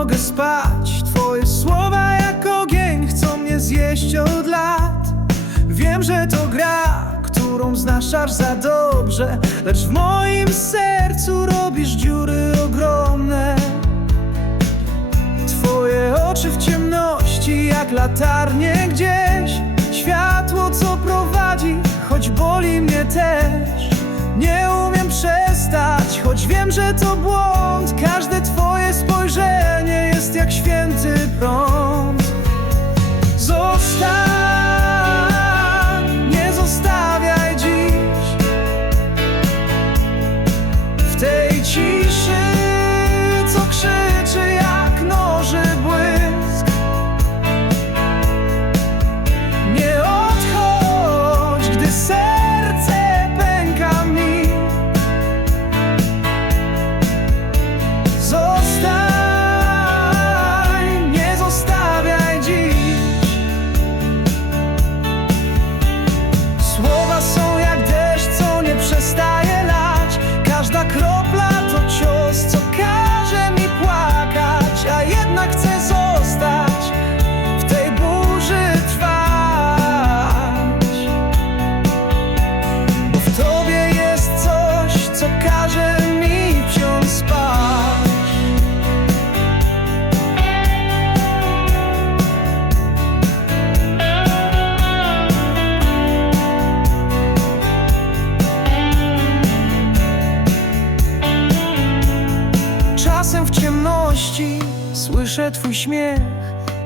mogę spać. Twoje słowa jak ogień chcą mnie zjeść od lat. Wiem, że to gra, którą znasz aż za dobrze Lecz w moim sercu robisz dziury ogromne. Twoje oczy w ciemności jak latarnie gdzieś. Światło co prowadzi, choć boli mnie też. Nie umiem przestać, choć wiem, że to błąd. Każde twoje 그런 słyszę twój śmiech.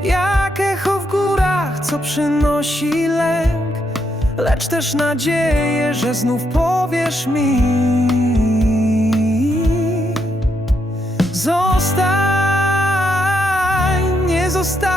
Jak echo w górach, co przynosi lęk. Lecz też nadzieję, że znów powiesz mi. Zostań, nie zostań.